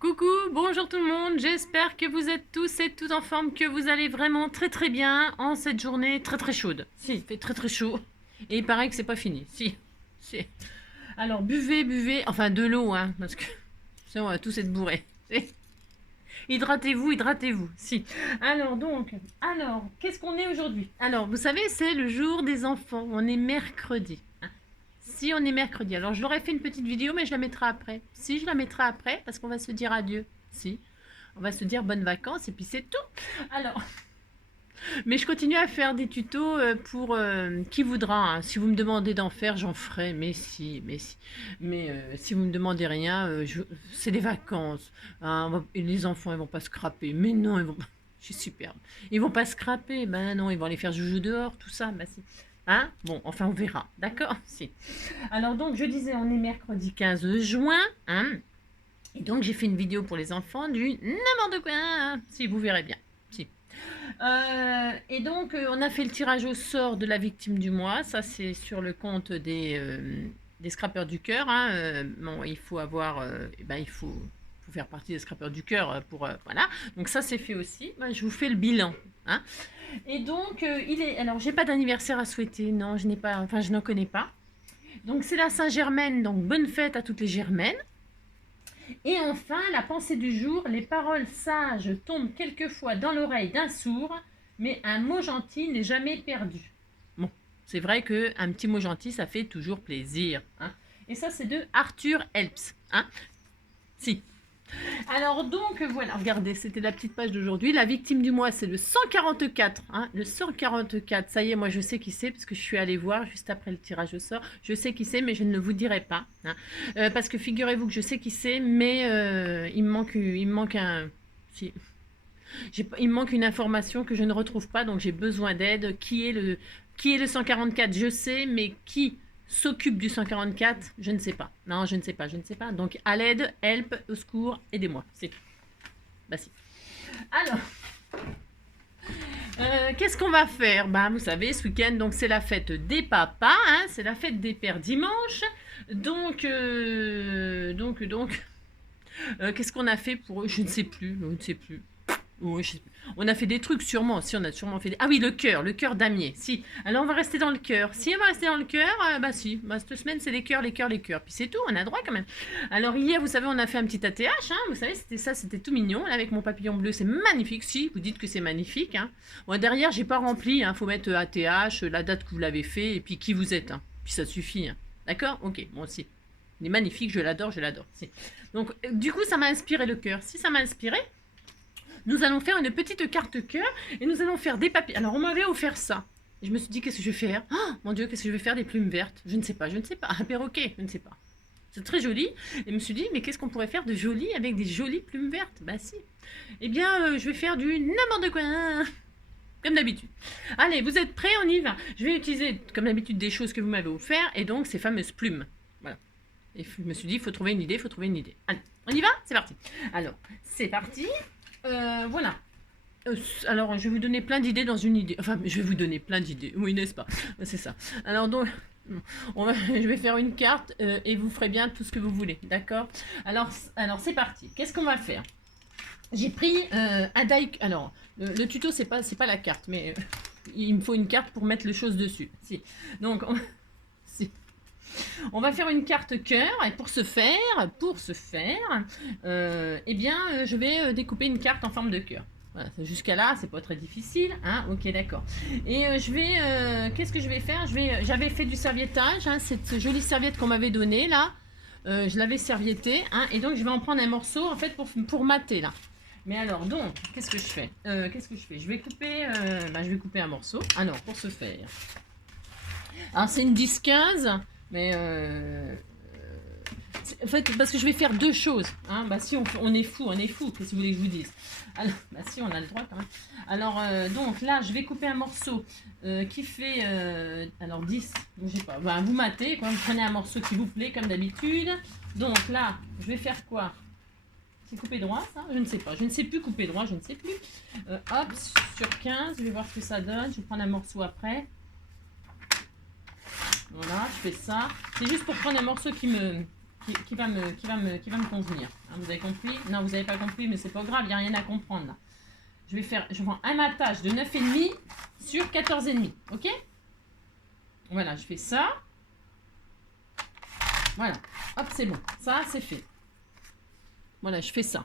Coucou, bonjour tout le monde, j'espère que vous êtes tous et toutes en forme, que vous allez vraiment très bien en cette journée très chaude. Si, il fait très chaud. Et il paraît que c'est pas fini. Si. Alors buvez, enfin de l'eau, hein, parce que sinon on va tous être bourrés. Si. Hydratez-vous. Si. Alors, qu'est-ce qu'on est aujourd'hui? Alors, vous savez, c'est le jour des enfants, on est mercredi. Si on est mercredi, alors je leur ai fait une petite vidéo, mais je la mettrai après. Si, je la mettrai après, parce qu'on va se dire adieu. Si, on va se dire bonnes vacances, et puis c'est tout. Alors, mais je continue à faire des tutos pour qui voudra. Hein. Si vous me demandez d'en faire, j'en ferai. Mais si. Mais si vous me demandez rien, c'est des vacances. Hein, et les enfants, ils vont pas scraper. Mais non, ils vont pas. Je suis superbe. Ils vont pas scraper. Ben non, ils vont aller faire joujou dehors, tout ça. Ben si. Hein? Bon, enfin, on verra. D'accord? Si. Alors donc, je disais, on est mercredi 15 juin. Hein? Et donc, j'ai fait une vidéo pour les enfants du n'importe quoi. Hein, si, vous verrez bien. Si. Et donc, on a fait le tirage au sort de la victime du mois. Ça, c'est sur le compte des scrappeurs du cœur. Hein. Bon, il faut avoir... il faut faire partie des scrappeurs du cœur pour... voilà. Donc ça, c'est fait aussi. Ben, je vous fais le bilan. Hein. Et donc, alors, j'ai pas d'anniversaire à souhaiter. Non, je n'ai pas... Enfin, je n'en connais pas. Donc, c'est la Saint-Germaine. Donc, bonne fête à toutes les Germaines. Et enfin, la pensée du jour, les paroles sages tombent quelquefois dans l'oreille d'un sourd, mais un mot gentil n'est jamais perdu. Bon, c'est vrai qu'un petit mot gentil, ça fait toujours plaisir. Hein. Et ça, c'est de Arthur Helps. Hein. Si. Alors donc, voilà, regardez, c'était la petite page d'aujourd'hui. La victime du mois, c'est le 144. Hein, le 144, ça y est, moi je sais qui c'est, parce que je suis allée voir juste après le tirage au sort. Je sais qui c'est, mais je ne le vous dirai pas. Hein, parce que figurez-vous que je sais qui c'est, mais il me manque un... Si, il me manque une information que je ne retrouve pas, donc j'ai besoin d'aide. Qui est le 144? Je sais, mais qui s'occupe du 144? Je ne sais pas. Non, je ne sais pas. Donc, à l'aide, help, au secours, aidez-moi. C'est tout. Bah si. Alors, qu'est-ce qu'on va faire? Vous savez, ce week-end, donc c'est la fête des papas, hein, c'est la fête des pères dimanche. Donc, qu'est-ce qu'on a fait pour eux? Je ne sais plus. Oui, on a fait des trucs sûrement. Si, on a sûrement fait des... Ah oui, le cœur damier. Si. Alors on va rester dans le cœur. Si on va rester dans le cœur, si. Cette semaine c'est les cœurs. Puis c'est tout, on a droit quand même. Alors hier, vous savez, on a fait un petit ATH. Hein, vous savez, c'était tout mignon. Là, avec mon papillon bleu, c'est magnifique. Si, vous dites que c'est magnifique. Hein. Bon, derrière, j'ai pas rempli. Faut mettre ATH, la date que vous l'avez fait, et puis qui vous êtes. Hein. Puis ça suffit. Hein. D'accord? Ok, bon, si. Il est magnifique, je l'adore. Si. Donc, du coup, ça m'a inspiré le cœur. Si ça m'a inspiré, nous allons faire une petite carte cœur et nous allons faire des papiers. Alors, on m'avait offert ça. Et je me suis dit, qu'est-ce que je vais faire? Oh, mon Dieu, qu'est-ce que je vais faire? Des plumes vertes? Je ne sais pas. Un perroquet? Je ne sais pas. C'est très joli. Et je me suis dit, mais qu'est-ce qu'on pourrait faire de joli avec des jolies plumes vertes? Bah si. Eh bien, je vais faire du n'importe quoi. Comme d'habitude. Allez, vous êtes prêts? On y va. Je vais utiliser, comme d'habitude, des choses que vous m'avez offert et donc ces fameuses plumes. Voilà. Et je me suis dit, il faut trouver une idée. Allez, on y va? C'est parti. Alors, c'est parti. Voilà. Alors, je vais vous donner plein d'idées dans une idée. Enfin, je vais vous donner plein d'idées. Oui, n'est-ce pas? C'est ça. Alors, donc, je vais faire une carte et vous ferez bien tout ce que vous voulez. D'accord? Alors c'est parti. Qu'est-ce qu'on va faire? J'ai pris un die. Alors, le tuto, c'est pas la carte, mais il me faut une carte pour mettre les choses dessus. Si. Donc, si. On va faire une carte cœur et pour ce faire, je vais découper une carte en forme de cœur. Voilà, jusqu'à là, c'est pas très difficile, hein. Ok, d'accord. Et qu'est-ce que je vais faire? J'avais fait du serviettage, hein, cette jolie serviette qu'on m'avait donnée là. Je l'avais serviettée, hein, et donc je vais en prendre un morceau en fait pour mater là. Mais alors donc, qu'est-ce que je fais? Je vais couper un morceau. Alors pour ce faire, alors c'est une 10-15. Mais en fait, parce que je vais faire deux choses. Hein. Si on est fou, qu'est-ce que vous voulez que je vous dise? Alors, si on a le droit quand même. Alors, donc là, je vais couper un morceau qui fait alors 10. Je sais pas. Vous matez, quoi. Vous prenez un morceau qui vous plaît, comme d'habitude. Donc là, je vais faire quoi? C'est couper droit, ça? Je ne sais pas. Je ne sais plus couper droit, je ne sais plus. Hop, sur 15, je vais voir ce que ça donne. Je vais prendre un morceau après. Voilà, je fais ça. C'est juste pour prendre un morceau qui me qui va me convenir. Hein, vous avez compris? Non, vous n'avez pas compris, mais c'est pas grave, il n'y a rien à comprendre là. Je prends un matage de 9,5 sur 14,5. Ok? Voilà, je fais ça. Voilà. Hop, c'est bon. Ça, c'est fait. Voilà, je fais ça.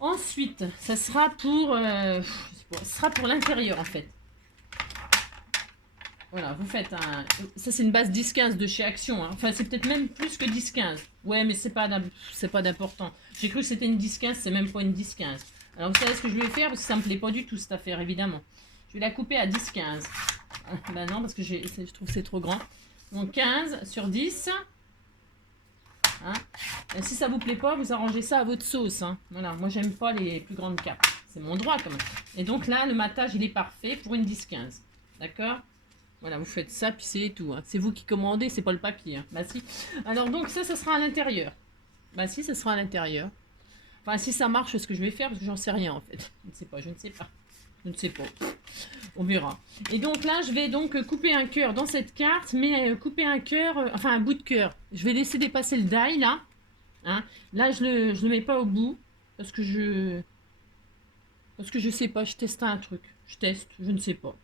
Ensuite, ça sera pour l'intérieur en fait. Voilà, vous faites un... Ça, c'est une base 10-15 de chez Action. Hein. Enfin, c'est peut-être même plus que 10-15. Ouais, mais c'est pas d'important. J'ai cru que c'était une 10-15, c'est même pas une 10-15. Alors, vous savez ce que je vais faire? Parce que ça me plaît pas du tout, cette affaire, évidemment. Je vais la couper à 10-15. Ben non, parce que je trouve que c'est trop grand. Donc, 15 sur 10. Hein. Si ça vous plaît pas, vous arrangez ça à votre sauce. Hein. Voilà, moi, j'aime pas les plus grandes cartes. C'est mon droit, quand même. Et donc, là, le matage, il est parfait pour une 10-15. D'accord? Voilà, vous faites ça, puis c'est tout. Hein. C'est vous qui commandez, c'est pas le papier. Hein. Bah si. Alors donc ça sera à l'intérieur. Bah si, ça sera à l'intérieur. Enfin, si ça marche, ce que je vais faire, parce que j'en sais rien en fait. Je ne sais pas, je ne sais pas. Je ne sais pas. On verra. Et donc là, je vais donc couper un cœur dans cette carte, mais couper un cœur, enfin un bout de cœur. Je vais laisser dépasser le die là. Hein. Là, je le mets pas au bout, parce que je sais pas, je teste un truc. Je teste, je ne sais pas.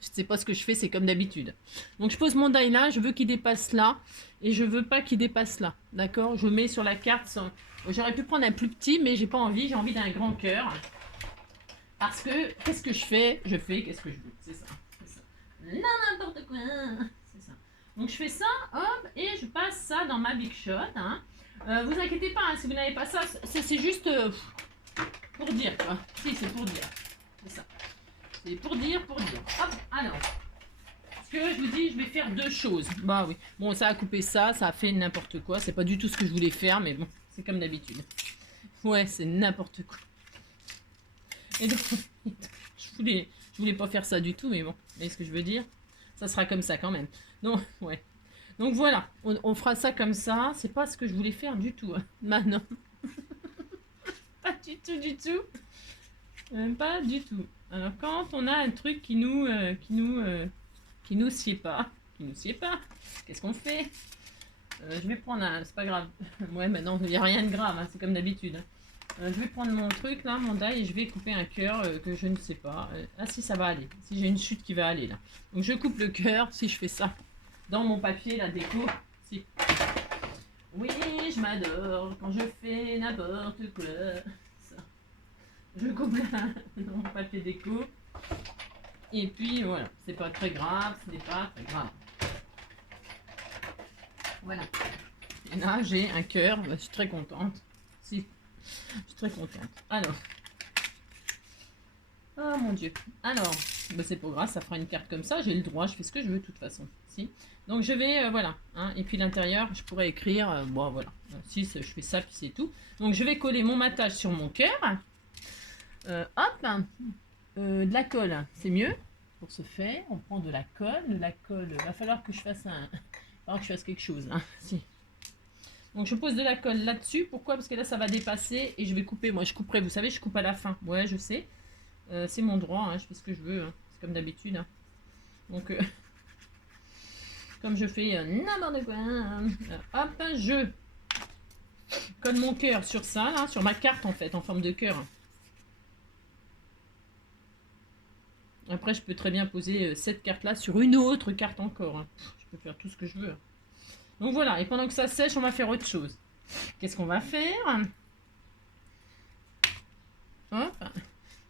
Je ne sais pas ce que je fais, c'est comme d'habitude. Donc je pose mon die là, je veux qu'il dépasse là, et je veux pas qu'il dépasse là. D'accord? Je mets sur la carte sans... J'aurais pu prendre un plus petit, mais j'ai pas envie, j'ai envie d'un grand cœur. Parce que, qu'est-ce que je fais? Je fais qu'est-ce que je veux. C'est ça. Non, n'importe quoi. C'est ça. Donc je fais ça, hop, et je passe ça dans ma Big Shot. Hein. Vous inquiétez pas, hein, si vous n'avez pas ça, c'est juste pour dire, quoi. Si, c'est pour dire. C'est ça. C'est pour dire. Hop, alors. Parce que je vous dis, je vais faire deux choses. Bah oui. Bon, ça a coupé ça, ça a fait n'importe quoi. C'est pas du tout ce que je voulais faire, mais bon, c'est comme d'habitude. Ouais, c'est n'importe quoi. Et donc, je voulais pas faire ça du tout, mais bon. Vous voyez ce que je veux dire? Ça sera comme ça quand même. Donc, ouais. Donc voilà, on fera ça comme ça. C'est pas ce que je voulais faire du tout. Hein. Bah non. Pas du tout. Pas du tout. Alors quand on a un truc qui nous sied pas, qu'est-ce qu'on fait? Je vais prendre un, c'est pas grave. Ouais, maintenant il n'y a rien de grave, hein, c'est comme d'habitude. Hein. Je vais prendre mon truc là, mon die, et je vais couper un cœur que je ne sais pas. Ah si, ça va aller. Si j'ai une chute qui va aller là. Donc je coupe le cœur si je fais ça dans mon papier la déco. Si. Oui, je m'adore quand je fais n'importe quoi. Je coupe là dans mon papier déco. Et puis voilà, c'est pas très grave, ce n'est pas très grave. Voilà. Et là, j'ai un cœur, je suis très contente. Si, je suis très contente. Alors. Oh mon Dieu. Alors, bah, c'est pas grave, ça fera une carte comme ça, j'ai le droit, je fais ce que je veux de toute façon. Si. Donc je vais, voilà. Hein, et puis l'intérieur, je pourrais écrire, bon voilà. Si, je fais ça, puis c'est tout. Donc je vais coller mon matage sur mon cœur. Hop, de la colle, c'est mieux pour ce faire. On prend de la colle. De la colle, il va falloir que je fasse quelque chose. Hein. Si. Donc je pose de la colle là-dessus. Pourquoi? Parce que là ça va dépasser et je vais couper. Moi je couperai, vous savez, je coupe à la fin. Ouais, je sais. C'est mon droit, hein. Je fais ce que je veux. Hein. C'est comme d'habitude. Hein. Donc, comme je fais n'importe quoi, hop, je colle mon cœur sur ça, là, sur ma carte en fait, en forme de cœur. Après, je peux très bien poser cette carte-là sur une autre carte encore. Hein. Je peux faire tout ce que je veux. Donc voilà, et pendant que ça sèche, on va faire autre chose. Qu'est-ce qu'on va faire? Hop.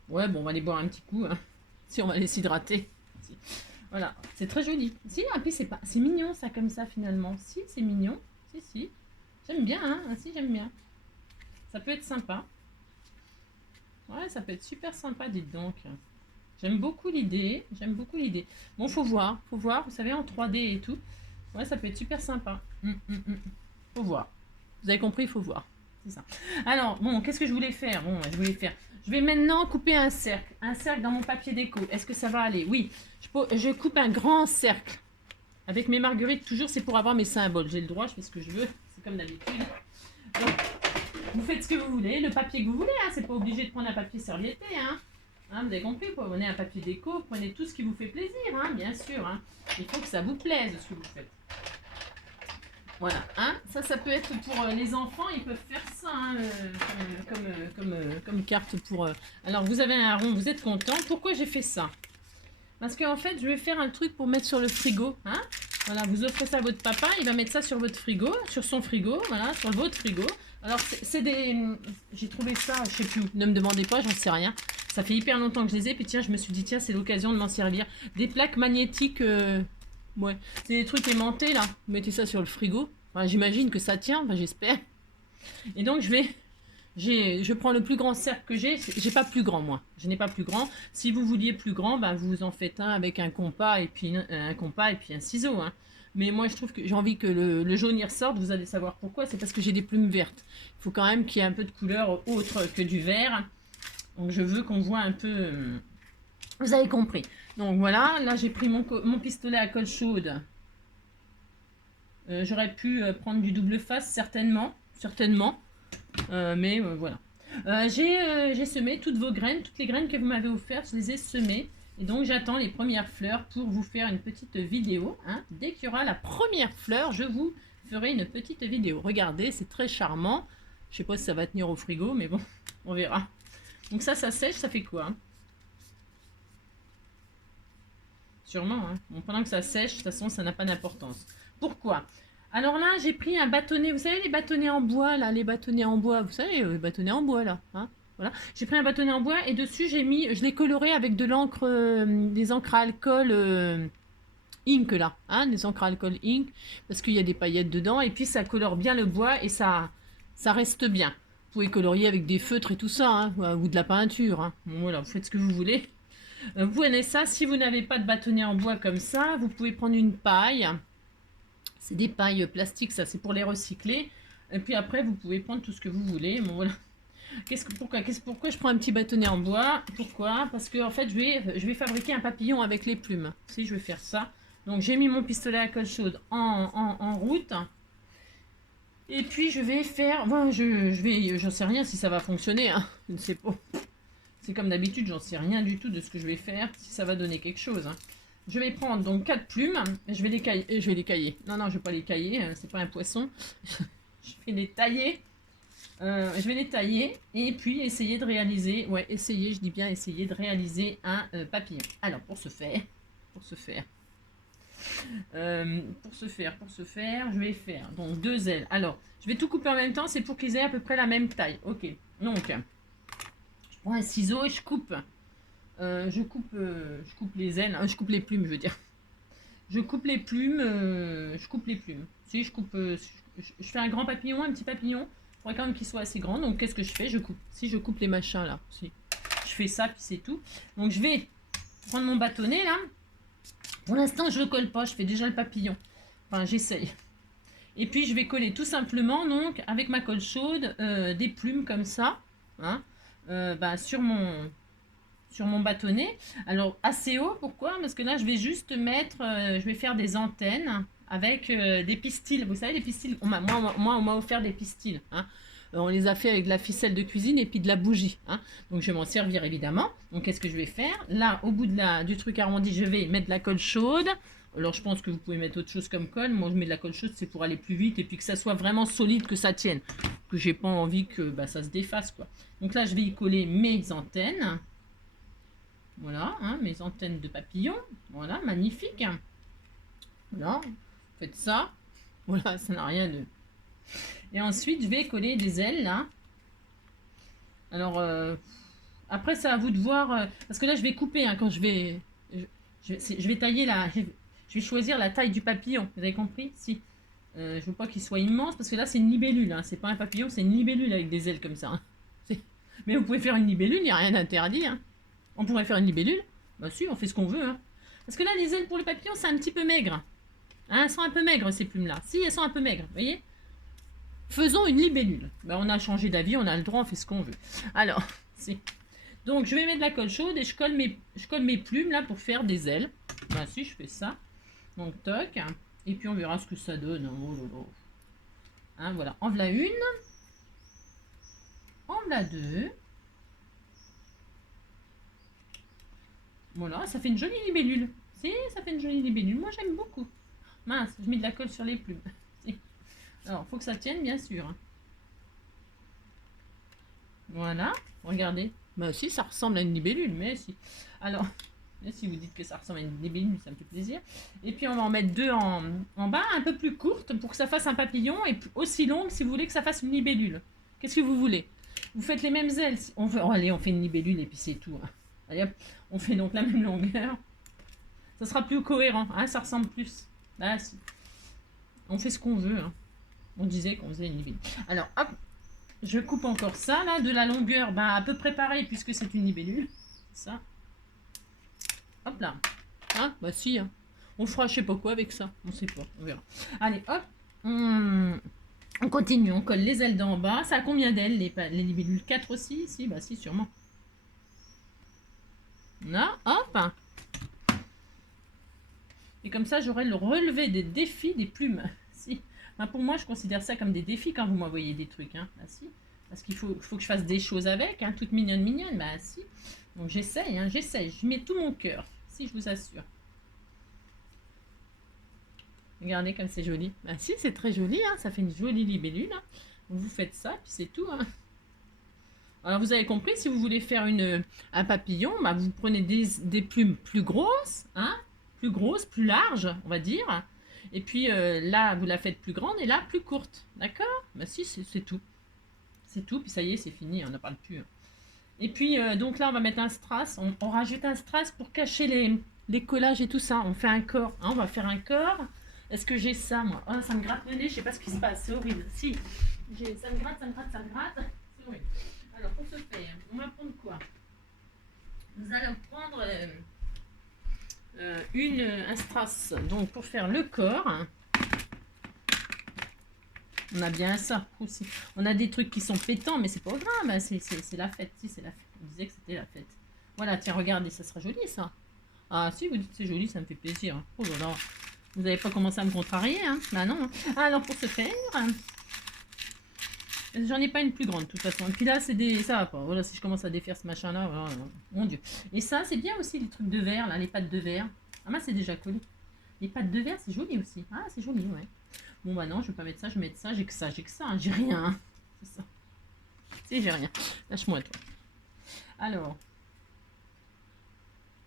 Ouais, bon, on va aller boire un petit coup. Hein. Si, on va aller s'hydrater. Si. Voilà, c'est très joli. Si, et puis c'est mignon ça comme ça finalement. Si, c'est mignon. Si. J'aime bien, hein. Si, j'aime bien. Ça peut être sympa. Ouais, ça peut être super sympa, dites donc. J'aime beaucoup l'idée. Bon, faut voir, vous savez, en 3D et tout. Ouais, ça peut être super sympa. Faut voir. Vous avez compris, il faut voir. C'est ça. Alors, bon, qu'est-ce que je voulais faire? Je vais maintenant couper un cercle. Un cercle dans mon papier déco. Est-ce que ça va aller? Oui. Je coupe un grand cercle. Avec mes marguerites, toujours, c'est pour avoir mes symboles. J'ai le droit, je fais ce que je veux. C'est comme d'habitude. Donc, vous faites ce que vous voulez, le papier que vous voulez. Hein. C'est pas obligé de prendre un papier servietté. Hein. Hein, vous avez compris, vous prenez un papier déco, prenez tout ce qui vous fait plaisir, hein, bien sûr. Hein. Il faut que ça vous plaise, ce que vous faites. Voilà, hein, ça peut être pour les enfants, ils peuvent faire ça hein, comme carte pour... Alors, vous avez un rond, vous êtes content. Pourquoi j'ai fait ça? Parce qu'en fait, je vais faire un truc pour mettre sur le frigo. Hein. Voilà, vous offrez ça à votre papa, il va mettre ça sur votre frigo, sur son frigo, voilà, sur votre frigo. Alors, c'est des... J'ai trouvé ça, je sais plus où, ne me demandez pas, j'en sais rien. Ça fait hyper longtemps que je les ai, puis tiens, je me suis dit, tiens, c'est l'occasion de m'en servir. Des plaques magnétiques... Ouais, c'est des trucs aimantés là. Vous mettez ça sur le frigo. Enfin, j'imagine que ça tient, enfin, j'espère. Et donc je prends le plus grand cercle que j'ai. J'ai pas plus grand moi. Je n'ai pas plus grand. Si vous vouliez plus grand, ben, vous en faites un avec un compas et puis un ciseau. Hein. Mais moi je trouve que j'ai envie que le jaune y ressorte. Vous allez savoir pourquoi. C'est parce que j'ai des plumes vertes. Il faut quand même qu'il y ait un peu de couleur autre que du vert. Donc je veux qu'on voit un peu. Vous avez compris. Donc voilà, là j'ai pris mon pistolet à colle chaude. J'aurais pu prendre du double face, certainement. Mais voilà. J'ai semé toutes vos graines, toutes les graines que vous m'avez offertes, je les ai semées. Et donc j'attends les premières fleurs pour vous faire une petite vidéo. Hein. Dès qu'il y aura la première fleur, je vous ferai une petite vidéo. Regardez, c'est très charmant. Je sais pas si ça va tenir au frigo, mais bon, on verra. Donc ça sèche, ça fait quoi hein? Sûrement, hein. Bon, pendant que ça sèche, de toute façon, ça n'a pas d'importance. Pourquoi? Alors là, j'ai pris un bâtonnet. Vous savez, les bâtonnets en bois, là, les bâtonnets en bois. Vous savez, les bâtonnets en bois, là. Hein voilà. J'ai pris un bâtonnet en bois et dessus, je l'ai coloré avec de l'encre, des encres à alcool ink, là. Hein, des encres à alcool ink. Parce qu'il y a des paillettes dedans. Et puis, ça colore bien le bois et ça reste bien. Vous pouvez colorier avec des feutres et tout ça, hein, ou de la peinture. Hein. Bon, voilà, vous faites ce que vous voulez. Vous prenez ça, si vous n'avez pas de bâtonnet en bois comme ça, vous pouvez prendre une paille. C'est des pailles plastiques, ça c'est pour les recycler. Et puis après, vous pouvez prendre tout ce que vous voulez. Bon, voilà. Pourquoi je prends un petit bâtonnet en bois? Pourquoi? Parce que en fait, je vais fabriquer un papillon avec les plumes. Si je vais faire ça. Donc j'ai mis mon pistolet à colle chaude en route. Et puis je vais faire... Bon, j'en sais rien si ça va fonctionner. Hein. Je ne sais pas. C'est comme d'habitude, j'en sais rien du tout de ce que je vais faire, si ça va donner quelque chose. Hein. Je vais prendre donc 4 plumes, je vais les cailler. Non, je ne vais pas les cailler, c'est pas un poisson. Je vais les tailler. Et puis essayer de réaliser, je dis bien essayer de réaliser un papillon. Alors pour ce faire, je vais faire donc 2 ailes. Alors, je vais tout couper en même temps, c'est pour qu'ils aient à peu près la même taille. Ok, donc... Je prends un ciseau et je coupe. Je coupe les ailes, je coupe les plumes, je veux dire. Je coupe les plumes. Si je coupe, je fais un grand papillon, un petit papillon. Il faudrait quand même qu'il soit assez grand. Donc qu'est-ce que je fais? Je coupe. Si je coupe les machins là, si je fais ça, puis c'est tout. Donc je vais prendre mon bâtonnet là. Pour l'instant, je le colle pas. Je fais déjà le papillon. Enfin, j'essaye. Et puis je vais coller tout simplement donc avec ma colle chaude des plumes comme ça. Hein. Sur mon bâtonnet. Alors assez haut, pourquoi? Parce que là je vais juste mettre, je vais faire des antennes avec des pistils. Vous savez les pistils, on m'a offert des pistils. Hein. On les a fait avec de la ficelle de cuisine et puis de la bougie. Hein. Donc je vais m'en servir évidemment. Donc qu'est-ce que je vais faire? Là au bout du truc arrondi, je vais mettre de la colle chaude. Alors je pense que vous pouvez mettre autre chose comme colle. Moi je mets de la colle chaude, c'est pour aller plus vite et puis que ça soit vraiment solide, que ça tienne. Que j'ai pas envie que ça se défasse quoi. Donc là je vais y coller mes antennes. Voilà, hein, mes antennes de papillon. Voilà, magnifique. Voilà, faites ça. Voilà, ça n'a rien de... Et ensuite je vais coller des ailes là. Alors après c'est à vous de voir. Parce que là je vais couper hein, quand je vais tailler la... Je vais choisir la taille du papillon, vous avez compris? Si. Je veux pas qu'il soit immense, parce que là c'est une libellule, hein. C'est pas un papillon, c'est une libellule avec des ailes comme ça. Hein. Mais vous pouvez faire une libellule, il n'y a rien d'interdit. Hein. On pourrait faire une libellule? Bah si, on fait ce qu'on veut. Hein. Parce que là les ailes pour le papillon, c'est un petit peu maigre. Hein, elles sont un peu maigres ces plumes-là. Si, elles sont un peu maigres, vous voyez? Faisons une libellule. Bah, on a changé d'avis, on a le droit, on fait ce qu'on veut. Alors, si. Donc je vais mettre de la colle chaude et je colle mes plumes là pour faire des ailes. Bah si, je fais ça. Donc toc. Et puis on verra ce que ça donne. Oh là là. Hein, voilà. En voilà une. En voilà deux. Voilà, ça fait une jolie libellule. Si, ça fait une jolie libellule. Moi j'aime beaucoup. Mince, je mets de la colle sur les plumes. Alors, faut que ça tienne, bien sûr. Hein. Voilà, regardez. Bah si, ça ressemble à une libellule, mais si. Alors, si vous dites que ça ressemble à une libellule, ça me fait plaisir. Et puis, on va en mettre deux en bas, un peu plus courtes, pour que ça fasse un papillon, et aussi longue si vous voulez que ça fasse une libellule. Qu'est-ce que vous voulez? Vous faites les mêmes ailes. Allez, on fait une libellule, et puis c'est tout. Hein. Allez hop, on fait donc la même longueur. Ça sera plus cohérent, hein, ça ressemble plus. Là, on fait ce qu'on veut. Hein. On disait qu'on faisait une libellule. Alors, hop, je coupe encore ça, là, de la longueur, ben, à peu près pareil, puisque c'est une libellule. Ça. Hop là. Hein, bah si, hein. On fera je sais pas quoi avec ça. On sait pas, on verra. Allez, hop. On continue, on colle les ailes d'en bas. Ça a combien d'ailes, les libellules? 4 aussi? Si, bah si, sûrement. Là, hop. Et comme ça, j'aurai le relevé des défis des plumes. Si. Ben, pour moi, je considère ça comme des défis quand vous m'envoyez des trucs. Hein. Bah si. Parce qu'il faut que je fasse des choses avec, hein, toutes mignonnes. Bah si. Donc j'essaye, hein, j'essaye. Je mets tout mon cœur, si je vous assure. Regardez comme c'est joli. Bah si, c'est très joli, hein, ça fait une jolie libellule. Hein. Donc vous faites ça, puis c'est tout. Hein. Alors vous avez compris, si vous voulez faire un papillon, bah, vous prenez des plumes plus grosses, hein, plus larges, on va dire. Et puis là, vous la faites plus grande et là, plus courte. D'accord? Bah si, c'est tout. C'est tout, puis ça y est, c'est fini, on n'en parle plus. Hein. Et puis, donc là, on va mettre un strass. On rajoute un strass pour cacher les collages et tout ça. On fait un corps. Hein, on va faire un corps. Est-ce que j'ai ça, moi? Oh, ça me gratte le nez, je sais pas ce qui se passe. C'est horrible. Si, ça me gratte. C'est horrible. Alors, pour ce faire, on va prendre quoi? Nous allons prendre un strass. Donc, pour faire le corps... Hein, on a bien ça aussi. On a des trucs qui sont pétants, mais c'est pas grave. C'est la fête. Si, c'est la fête. On disait que c'était la fête. Voilà, tiens, regardez, ça sera joli, ça. Ah, si, vous dites c'est joli, ça me fait plaisir. Oh là là. Vous n'avez pas commencé à me contrarier, hein? Bah non. Alors, pour ce faire... J'en ai pas une plus grande, de toute façon. Et puis là, c'est des... Ça va pas. Voilà, si je commence à défaire ce machin-là, voilà, mon Dieu. Et ça, c'est bien aussi, les trucs de verre, là, les pattes de verre. Ah, moi, c'est déjà collé. Les pattes de verre, c'est joli aussi. Ah, c'est joli, ouais. Bon, bah non, je vais pas mettre ça, je vais mettre ça. J'ai que ça, hein. J'ai rien. Hein. C'est ça. Si, j'ai rien. Lâche-moi, toi. Alors.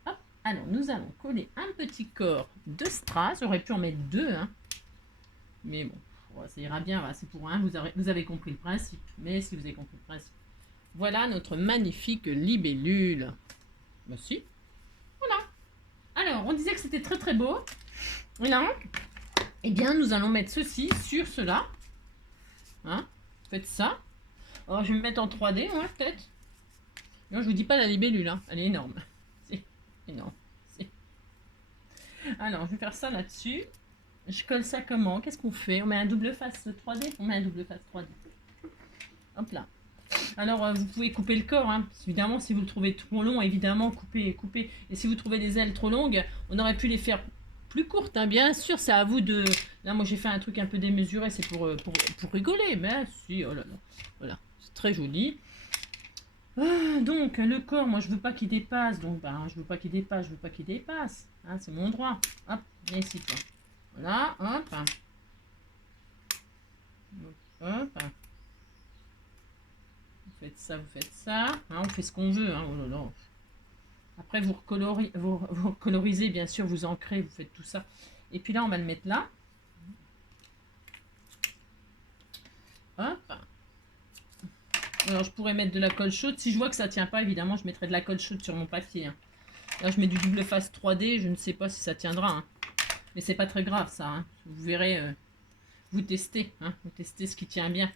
Hop. Alors, nous allons coller un petit corps de strass. J'aurais pu en mettre deux, hein. Mais bon, ça ira bien. C'est pour un. Vous avez compris le principe. Mais si vous avez compris le principe. Voilà notre magnifique libellule. Bah si. Voilà. Alors, on disait que c'était très très beau. Et là, eh bien, nous allons mettre ceci sur cela. Hein? Faites ça. Alors, je vais me mettre en 3D, hein, peut-être. Non, je vous dis pas la libellule, hein. Elle est énorme. C'est énorme. Alors, je vais faire ça là-dessus. Je colle ça comment? Qu'est-ce qu'on fait? On met un double face 3D? On met un double face 3D. Hop là. Alors, vous pouvez couper le corps. Hein. Évidemment, si vous le trouvez trop long, évidemment, coupez. Et si vous trouvez des ailes trop longues, on aurait pu les faire plus courtes. Hein. Bien sûr, c'est à vous de... Là, moi, j'ai fait un truc un peu démesuré. C'est pour rigoler. Mais si, oh là là. Voilà, c'est très joli. Donc, le corps, moi, je veux pas qu'il dépasse. Donc, je veux pas qu'il dépasse. Hein, c'est mon droit. Hop, viens ici, toi. Voilà, hop. Hop. Vous faites ça. Hein, on fait ce qu'on veut. Hein, oh là là. Après, vous colorisez, bien sûr, vous ancrez, vous faites tout ça. Et puis là, on va le mettre là. Hop. Alors, je pourrais mettre de la colle chaude. Si je vois que ça tient pas, évidemment, je mettrai de la colle chaude sur mon papier. Hein. Là, je mets du double face 3D. Je ne sais pas si ça tiendra. Hein. Mais c'est pas très grave, ça. Hein. Vous verrez, vous testez. Hein. Vous testez ce qui tient bien,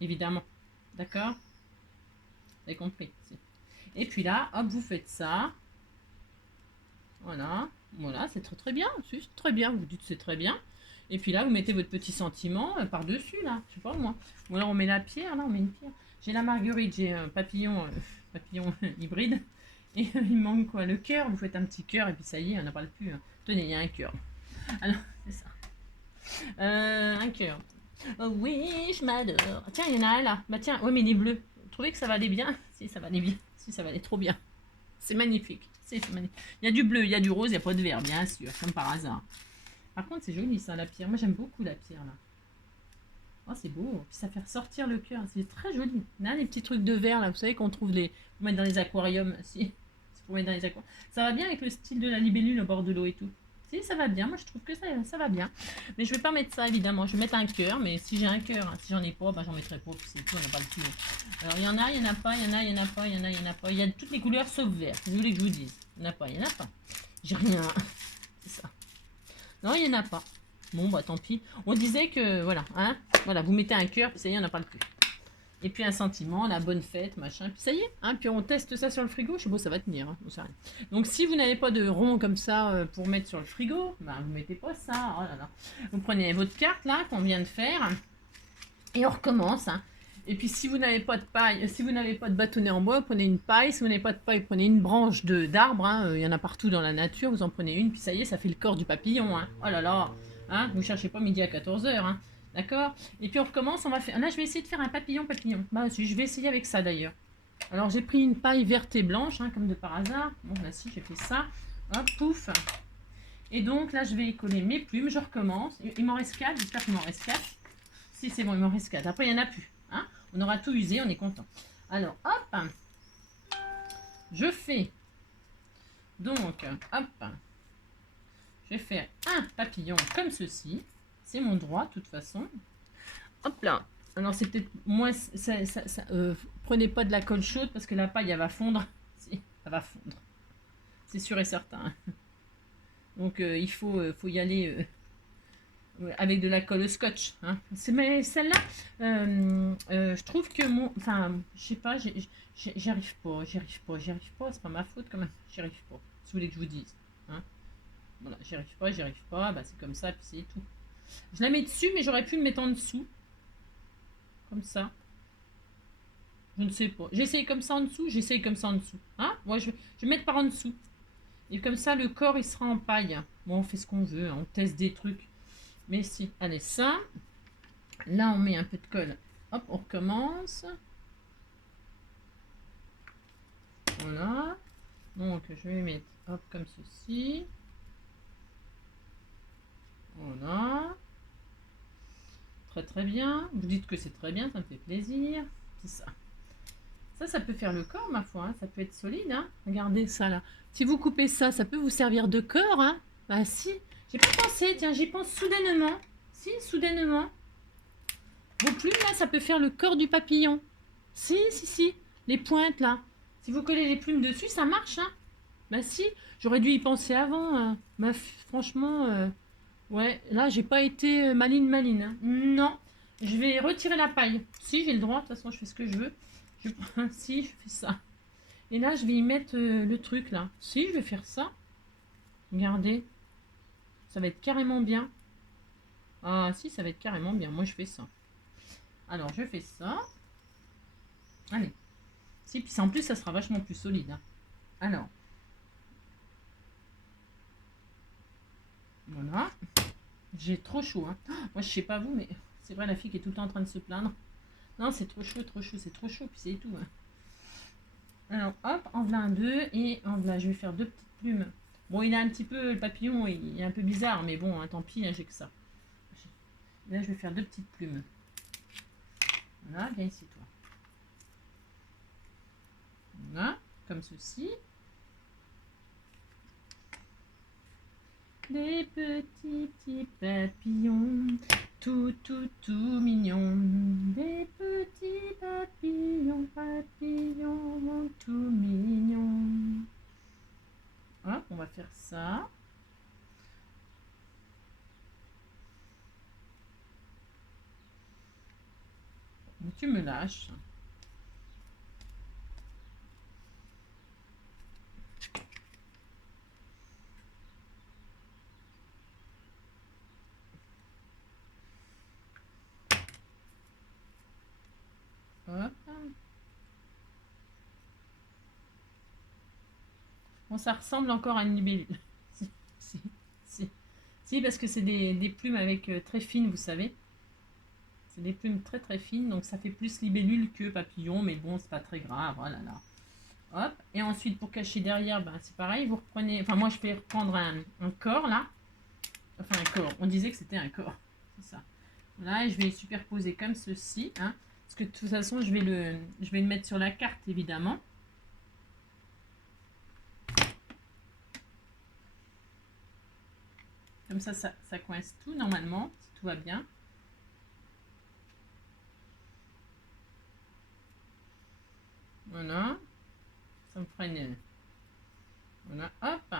évidemment. D'accord? Vous avez compris. Et puis là, hop, vous faites ça. Voilà. Voilà, c'est très très bien. C'est très bien. Vous dites c'est très bien. Et puis là, vous mettez votre petit sentiment par-dessus, là. Je sais pas, moi. Ou alors, on met la pierre. Là, on met une pierre. J'ai la marguerite. J'ai un papillon hybride. Et il manque quoi? Le cœur. Vous faites un petit cœur. Et puis ça y est, on n'en parle plus. Hein. Tenez, il y a un cœur. Alors, c'est ça. Un cœur. Oh oui, je m'adore. Tiens, il y en a un là. Bah tiens, ouais, mais il est bleu. Vous trouvez que ça va aller bien? Si, ça va aller bien. Si, ça va aller trop bien. C'est magnifique. C'est magnifique. Il y a du bleu, il y a du rose, il n'y a pas de vert, bien sûr, comme par hasard. Par contre, c'est joli ça, la pierre. Moi, j'aime beaucoup la pierre là. Oh, c'est beau. Puis ça fait ressortir le cœur. C'est très joli. Là, les petits trucs de verre, là, vous savez qu'on trouve les... pour mettre dans les aquariums. Si, c'est pour mettre dans les aquariums. Ça va bien avec le style de la libellule au bord de l'eau et tout. Si, ça va bien. Moi, je trouve que ça va bien. Mais je vais pas mettre ça, évidemment. Je vais mettre un cœur. Mais si j'ai un cœur, hein, si j'en ai pas, bah, j'en mettrai pas. Puis c'est tout, on n'a pas le tout. Alors, il y en a, il y en a pas, il y en a, il y en a pas, il y en a, il y en a pas. Il y a toutes les couleurs sauf vert. Vous voulez que je vous dise? Il y en a pas, il y en a pas. J'ai rien. C'est ça. Non, il y en a pas. Bon, bah tant pis. On disait que, voilà, hein, voilà, vous mettez un cœur, puis ça y est, on n'a pas le plus. Et puis un sentiment, la bonne fête, machin, puis ça y est. Hein, puis on teste ça sur le frigo, je sais pas, ça va tenir. Hein, ça rien. Donc si vous n'avez pas de rond comme ça pour mettre sur le frigo, bah vous mettez pas ça. Oh là là. Vous prenez votre carte là qu'on vient de faire et on recommence. Hein. Et puis si vous n'avez pas de paille, si vous n'avez pas de bâtonnet en bois, prenez une paille. Si vous n'avez pas de paille, prenez une branche d'arbre. Hein. Il y en a partout dans la nature, vous en prenez une, puis ça y est, ça fait le corps du papillon. Hein. Oh là là, hein, vous cherchez pas midi à 14h. Hein. D'accord. Et puis on recommence, on va faire... Là, je vais essayer de faire un papillon. Bah si, je vais essayer avec ça d'ailleurs. Alors j'ai pris une paille verte et blanche, hein, comme de par hasard. Bon, là si, j'ai fait ça. Hop, pouf. Et donc là, je vais coller mes plumes, je recommence. Il m'en reste 4, j'espère qu'il m'en reste 4. Si c'est bon, il m'en reste 4. Après, il n'y en a plus. Hein. On aura tout usé, on est content. Alors, hop. Je fais... Donc, hop. Je vais faire un papillon comme ceci. C'est mon droit, de toute façon. Hop là. Alors, c'est peut-être moins... prenez pas de la colle chaude parce que la paille, elle va fondre. Si, elle va fondre. C'est sûr et certain. Donc, il faut y aller avec de la colle scotch. Hein. Mais celle-là, je trouve que mon... Enfin, je sais pas, j'y arrive pas. C'est pas ma faute quand même. J'y arrive pas. Si vous voulez que je vous dise. Hein. Voilà, j'y arrive pas. Bah, c'est comme ça, puis c'est tout. Je la mets dessus, mais j'aurais pu le mettre en dessous. Comme ça. Je ne sais pas. J'essaye comme ça en dessous, j'essaye comme ça en dessous. Hein? Moi, je vais mettre par en dessous. Et comme ça, le corps, il sera en paille. Bon, on fait ce qu'on veut. Hein. On teste des trucs. Mais si. Allez, ça. Là, on met un peu de colle. Hop, on recommence. Voilà. Donc, je vais mettre, hop, comme ceci. Voilà. Très, très bien. Vous dites que c'est très bien, ça me fait plaisir. C'est ça. Ça peut faire le corps, ma foi. Hein. Ça peut être solide. Hein. Regardez ça, là. Si vous coupez ça, ça peut vous servir de corps. Hein. Bah, si. J'ai pas pensé. Tiens, j'y pense soudainement. Si, soudainement. Vos plumes, là, ça peut faire le corps du papillon. Si. Les pointes, là. Si vous collez les plumes dessus, ça marche. Hein. Bah, si. J'aurais dû y penser avant. Hein. Bah, franchement, ouais. Là, j'ai pas été maline. Hein. Non. Je vais retirer la paille. Si, j'ai le droit. De toute façon, je fais ce que je veux. Si, je fais ça. Et là, je vais y mettre le truc, là. Si, je vais faire ça. Regardez. Ça va être carrément bien. Ah, si, ça va être carrément bien. Moi, je fais ça. Alors, je fais ça. Allez. Si, puis en plus, ça sera vachement plus solide. Hein. Alors. Voilà. J'ai trop chaud. Hein. Moi, je sais pas vous, mais c'est vrai, la fille qui est tout le temps en train de se plaindre. Non, c'est trop chaud, c'est trop chaud, puis c'est tout. Hein. Alors, hop, en voilà un, deux, et en voilà, je vais faire deux petites plumes. Bon, il a un petit peu, le papillon, il est un peu bizarre, mais bon, hein, tant pis, hein, j'ai que ça. Là, je vais faire deux petites plumes. Voilà, viens ici, toi. Voilà, comme ceci. Des petits papillons, tout mignons. Des petits papillons, tout mignons. Hop, on va faire ça. Tu me lâches. Hop. Bon, ça ressemble encore à une libellule. Si, parce que c'est des plumes avec très fines, vous savez. C'est des plumes très très fines, donc ça fait plus libellule que papillon, mais bon, c'est pas très grave. Voilà, là. Hop. Et ensuite, pour cacher derrière, ben, c'est pareil, vous reprenez... Enfin, moi, je vais reprendre un corps, là. Enfin, un corps. On disait que c'était un corps. C'est ça. Voilà, et je vais les superposer comme ceci. Hein, parce que de toute façon, je vais le mettre sur la carte, évidemment. Comme ça coince tout normalement, si tout va bien. Voilà. Ça me fera une... Voilà, hop.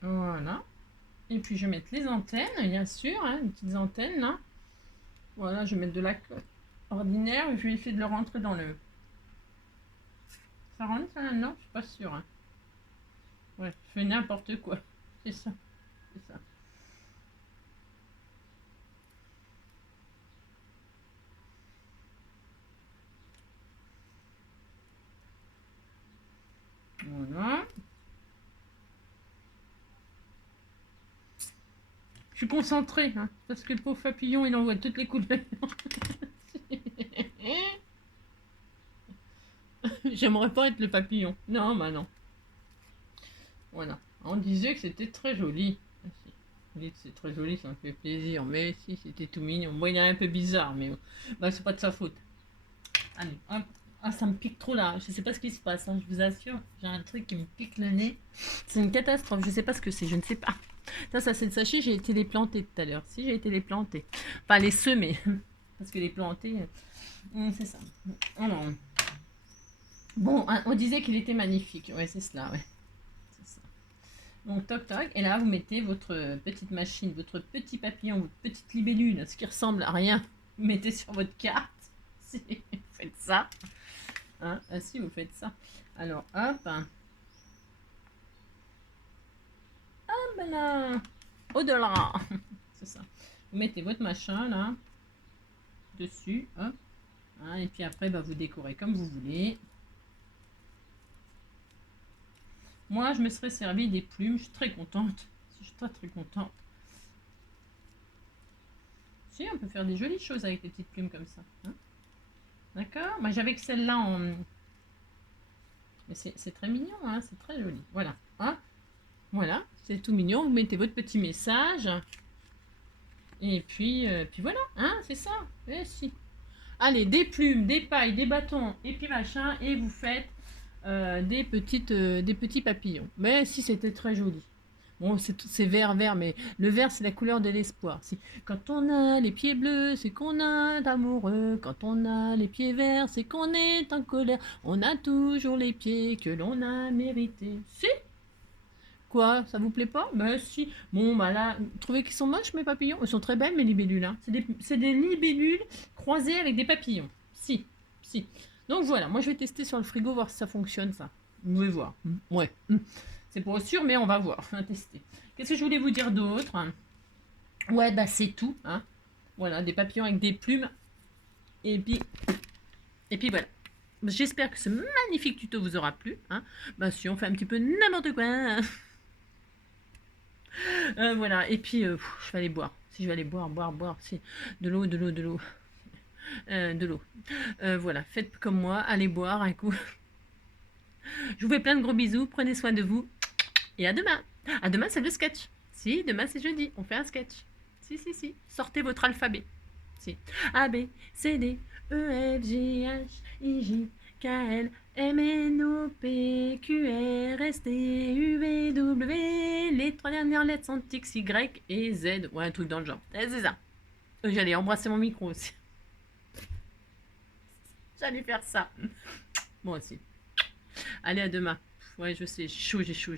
Voilà. Et puis je vais mettre les antennes, bien sûr, hein, les petites antennes là. Voilà, je vais mettre de la colle ordinaire et je vais essayer de le rentrer dans le... Ça rentre ça? Non, je suis pas sûre. Hein. Ouais, je fais n'importe quoi. C'est ça. C'est ça. Voilà. Je suis concentrée, hein, parce que le pauvre papillon, il envoie toutes les couleurs. J'aimerais pas être le papillon. Non, bah non. Voilà. On disait que c'était très joli. C'est très joli, ça me fait plaisir. Mais si, c'était tout mignon. Bon, il est un peu bizarre, mais bah, c'est pas de sa faute. Allez, hop. Ah, ça me pique trop là. Je sais pas ce qui se passe, hein, je vous assure. J'ai un truc qui me pique le nez. C'est une catastrophe. Je sais pas ce que c'est. Je ne sais pas. Ça c'est le sachet. J'ai été les planter tout à l'heure. Si, j'ai été les planter. Enfin, les semer. Parce que les planter, c'est ça. Alors, bon, hein, on disait qu'il était magnifique. Ouais, c'est cela, ouais. C'est ça. Donc, toc toc. Et là, vous mettez votre petite machine, votre petit papillon, votre petite libellule, ce qui ressemble à rien. Vous mettez sur votre carte. Si vous faites ça. Hein, ah, si vous faites ça. Alors, hop. Ah, ben là. Au-delà. C'est ça. Vous mettez votre machin, là. Dessus. Hop. Hein, et puis après, bah, vous décorez comme vous voulez. Moi, je me serais servi des plumes. Je suis très contente. Je suis très très contente. Si, on peut faire des jolies choses avec des petites plumes comme ça. Hein. D'accord. Moi, j'avais que celle-là en... Mais c'est très mignon, hein, c'est très joli. Voilà. Hein. Voilà, c'est tout mignon. Vous mettez votre petit message. Et puis voilà, hein, c'est ça. Eh, si. Allez, des plumes, des pailles, des bâtons, et puis machin, et vous faites des petits papillons. Mais si, c'était très joli. Bon, c'est vert, vert, mais le vert, c'est la couleur de l'espoir. Quand on a les pieds bleus, c'est qu'on a d'amoureux. Quand on a les pieds verts, c'est qu'on est en colère. On a toujours les pieds que l'on a mérités. Si? Quoi? Ça vous plaît pas? Ben si. Bon, bah là, vous trouvez qu'ils sont moches, mes papillons? Ils sont très belles, mes libellules. Hein. C'est des libellules croisées avec des papillons. Si, si. Donc voilà, moi je vais tester sur le frigo, voir si ça fonctionne, ça. Vous pouvez voir. Ouais. C'est pas sûr, mais on va voir. On va tester. Qu'est-ce que je voulais vous dire d'autre? Ouais, bah c'est tout. Hein. Voilà, des papillons avec des plumes. Et puis voilà. J'espère que ce magnifique tuto vous aura plu. Hein. Bah si, on fait un petit peu n'importe quoi. Hein. Voilà, et puis je vais aller boire. Si je vais aller boire, si. De l'eau. De l'eau. Voilà, faites comme moi, allez boire un coup. Je vous fais plein de gros bisous, prenez soin de vous. Et à demain. À demain, c'est le sketch. Si, demain, c'est jeudi, on fait un sketch. Si. Sortez votre alphabet. Si. A, B, C, D, E, F, G, H, I, J, K, L, M, N, O, P, Q, R, S, T, U, V, W. Les 3 dernières lettres sont X, Y et Z. Ouais, un truc dans le genre. C'est ça. J'allais embrasser mon micro aussi. J'allais faire ça. Moi aussi. Allez, à demain. Ouais, je sais, j'ai chaud.